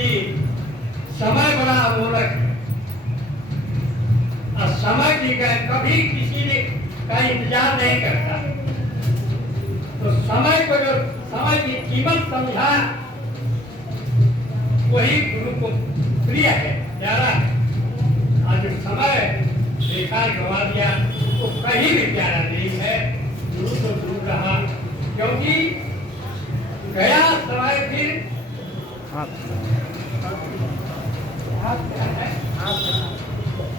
कि समय बड़ा अमूलक है और समय की कभी किसी ने का इंतजार नहीं करता। तो समय को जो समय की कीमत समझा वही गुरु को प्रिय है, प्यारा है। और जो समय देखा गवा दिया तो कहीं भी प्यारा नहीं है, गुरु तो दूर रहा। क्योंकि गया समय फिर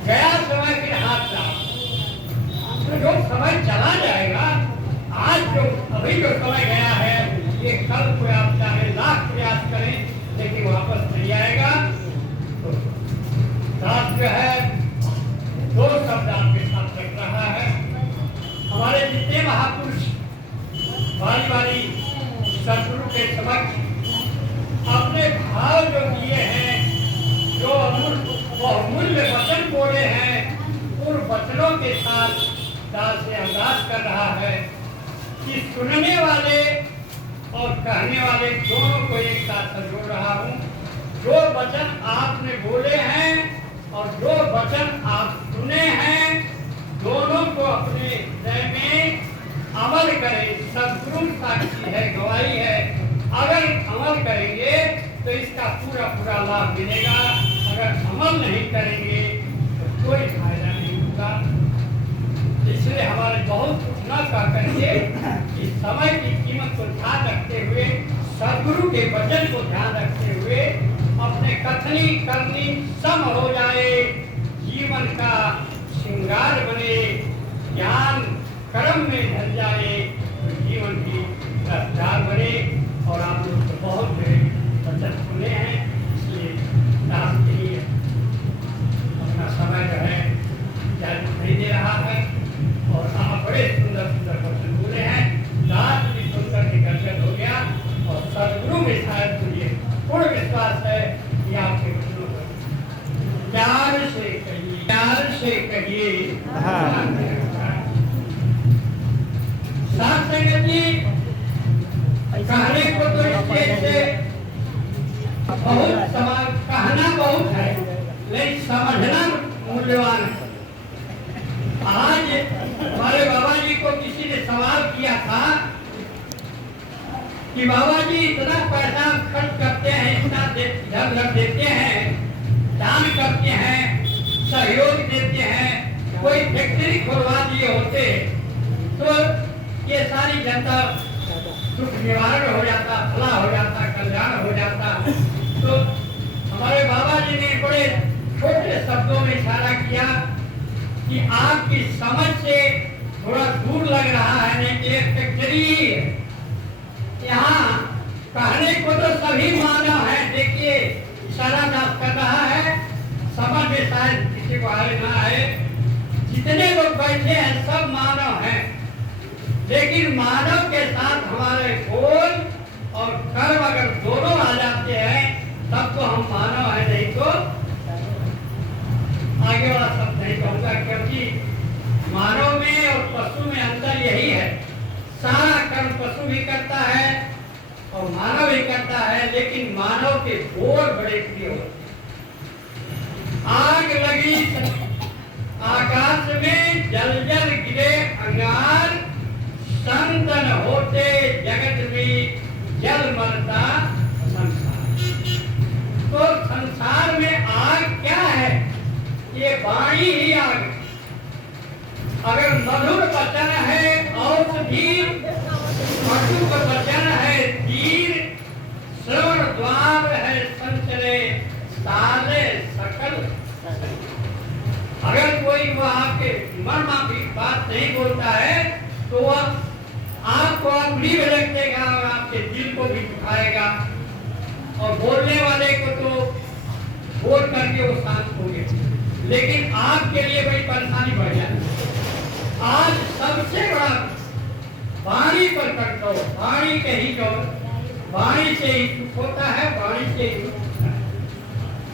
गया समय फिर हाथ ना। तो जो समय चला जाएगा, आज जो अभी जो समय गया है ये कल को आप चाहे लाख प्रयास करें लेकिन वापस नहीं आएगा। तो शास्त्र है, दो शब्द आपके साथ रख रहा है। हमारे जितने महापुरुष बारी बारी सदगुरु के समक्ष अपने भाव जो दिए हैं, जो अमूल्य वचन बोले हैं, उन वचनों के साथ दास से अरदास कर रहा है कि सुनने वाले और कहने वाले दोनों को एक साथ जोड़ रहा हूँ। जो वचन आपने बोले हैं और जो वचन आप सुने हैं, दोनों को अपने हृदय में अमल करें। सदगुरु साक्षी है, गवाही है। अगर अमल करेंगे तो इसका पूरा पूरा लाभ मिलेगा, अगर अमल नहीं करेंगे तो कोई फायदा नहीं होगा। इसलिए हमारे बहुत कुछ न कह करके इस समय की कीमत को ध्यान रखते हुए, सदगुरु के वचन को ध्यान रखते हुए अपने कथनी करनी सम हो जाए, जीवन का श्रृंगार बने, ज्ञान कर्म में ढल जाए तो जीवन की रफ्तार बने। और आप लोग तो बहुत वचन सुने हैं, इसलिए दास के लिए अपना समय जो है जारी नहीं दे रहा है। और आप बड़े सुंदर सुंदर वचन बोले हैं, दास भी सुनकर के गदगद हो गया। और सदगुरु में शायद मुझे पूर्ण विश्वास है कि आपके वचनों पर प्यार से कहिए, प्यार से कहिए। साथ संगत जी, कहने को तो स्टेज से बहुत सवाल कहना बहुत है, लेकिन समझना मूल्यवान है। आज हमारे बाबा जी को किसी ने सवाल किया था कि बाबा जी इतना पैसा खर्च करते हैं, इतना इधर उधर देते हैं, दान करते हैं, सहयोग देते हैं, कोई फैक्ट्री खुलवा दिए होते तो ये सारी जनता दुख निवारण हो जाता, भला हो जाता, कल्याण हो जाता। तो हमारे बाबा जी ने बड़े छोटे शब्दों में इशारा किया कि आपकी समझ से थोड़ा दूर लग रहा है, नहीं कि एक फैक्ट्री यहाँ कहने को तो सभी मानव है। देखिए इशारा दास कर रहा है, समझ में शायद किसी को आए ना आए, जितने लोग बैठे हैं सब मानव हैं, लेकिन मानव के साथ हमारे बोल और कर्म अगर दोनों आ जाते हैं तब तो हम मानव है, नहीं तो आगे वाला शब्द नहीं कहूँगा। क्योंकि मानव में और पशु में अंतर यही है, सारा कर्म पशु भी करता है और मानव भी करता है, लेकिन मानव के बोल बड़े प्रिय होते हैं। आग लगी आकाश में, जल जल गिरे अंगार, संतन होते जगत में, जल मरता संसार। तो संसार में आग क्या है? ये वाणी ही आग। अगर मधुर वचन है औषधि, कटु वचन है तीर, श्रवण द्वार है संचले, साले सकल। अगर कोई वो आपके मन में बात नहीं बोलता है तो वह आपको अपनी भड़क देगा और आपके दिल को भी दुखाएगा, और बोलने वाले को तो बोल करके वो शांत हो गए, लेकिन आपके लिए बड़ी परेशानी बढ़ जाती है। आज सबसे बड़ा वाणी पर कंट्रोल, वाणी के ही जो वाणी से ही सुख होता है, वाणी से ही दुख होता है,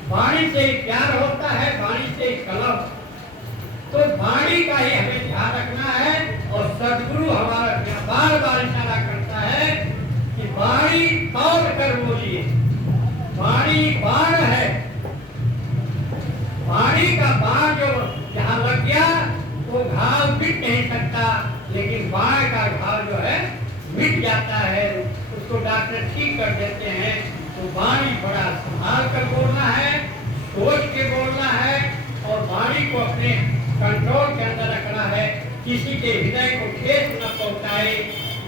वाणी से ही प्यार होता है, वाणी से ही कलह। तो वाणी का ही हमें ध्यान रखना है। और सदगुरु हमारा बार बार इशारा करता है कि वाणी तौल कर बोलिए, वाणी वाणी बाण है, वाणी का बाण जो जहाँ लग गया वो घाव मिट नहीं सकता, लेकिन बाण का घाव जो है मिट जाता है, उसको डॉक्टर ठीक कर देते हैं। तो वाणी बड़ा संभाल कर बोलना है, सोच के बोलना है और वाणी को अपने कंट्रोल के अंदर रखना है। किसी के हृदय को ठेस न पहुंचाए,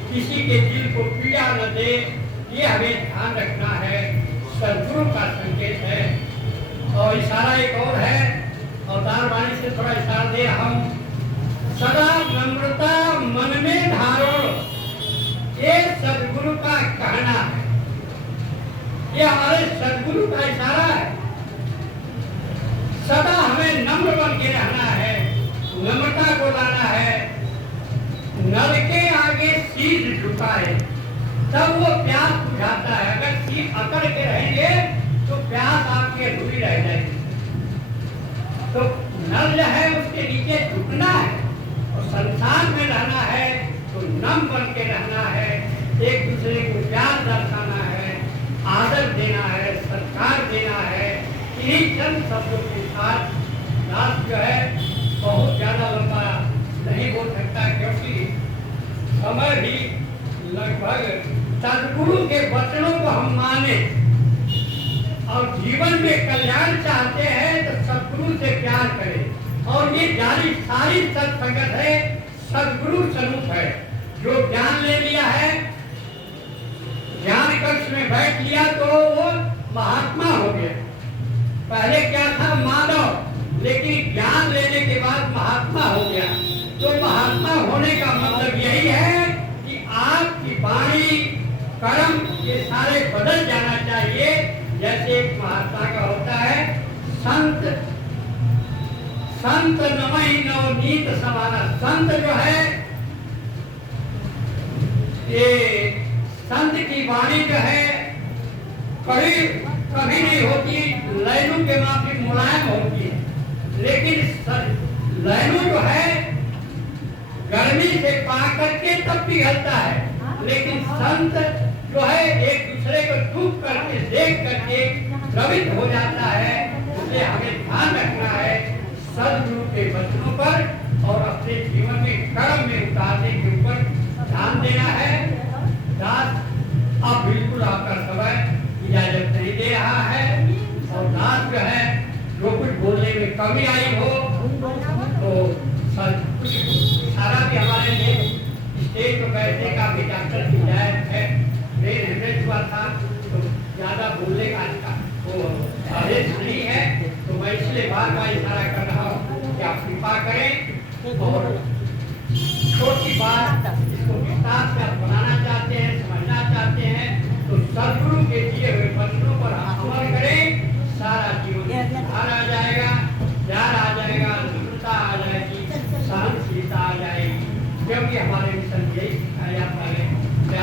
किसी के दिल को पीड़ा न दे, ये हमें ध्यान रखना है। सद्गुरु का संकेत है। और इशारा एक और है, अवतार वाणी से थोड़ा इशारा दे हम। सदा नम्रता मन में धारो, ये सद्गुरु का कहना है, ये हमारे सद्गुरु का इशारा है। सदा हमें नम्र बन के रहना है, नम्रता को लाना है। नल के आगे शीश झुकाए तब वो प्यास बुझाता है। अगर शीश अकड़ के रहेंगे तो प्यास आपकी अधूरी रह जाएगी। तो नल जो है उसके नीचे झुकना है और संसार में रहना है तो नम बन के रहना है, एक दूसरे को प्यार दर्शाना है, आदर देना है, सत्कार देना है। इन्हीं चंद शब्दों के साथ दास जो है बहुत ज्यादा लंबा नहीं बोल सकता, क्योंकि समय भी लगभग सद्गुरु के वचनों को हम माने और जीवन में कल्याण चाहते हैं तो सद्गुरु से प्यार करें। और ये जारी सारी सत्संगत है, सद्गुरु स्वरूप है। जो ज्ञान ले लिया है, ज्ञान कक्ष में बैठ लिया तो वो महात्मा हो गया। पहले क्या था, मानव, लेकिन ज्ञान लेने के बाद महात्मा हो गया। तो महात्मा होने का मतलब यही है कि आपकी वाणी कर्म ये सारे बदल जाना चाहिए। जैसे एक महात्मा का होता है संत, संत नमहि नवनीत समाना। संत जो है, ये संत की वाणी जो है कभी नहीं होती, लैनु के माफी मुलायम होती है, लेकिन लैनु जो है गर्मी से पा करके तब पिघलता है, लेकिन संत जो है एक दूसरे को छूप करके देख करके द्रवित हो जाता है। इसलिए हमें ध्यान रखना है सद्गुरु के वचनों पर और अपने जीवन में कर्म में उतारने के ऊपर ध्यान देना है। दास अब बिल्कुल आपका समय इजाजत नहीं दे रहा है और दास जो है जो कुछ बोलने में कमी आई हो तो कुछ सारा भी हमारे लिए स्टेज पर बैठने का भी डॉक्टर की हिदायत है। मेरे हृदय हुआ था तो ज्यादा बोलने का वो आदेश नहीं है, तो मैं इसलिए बार बार इशारा कर रहा हूँ कि आप कृपा करें और छोटी बात इसको विस्तार से आप बनाना चाहते हैं, समझना चाहते हैं तो सद्गुरु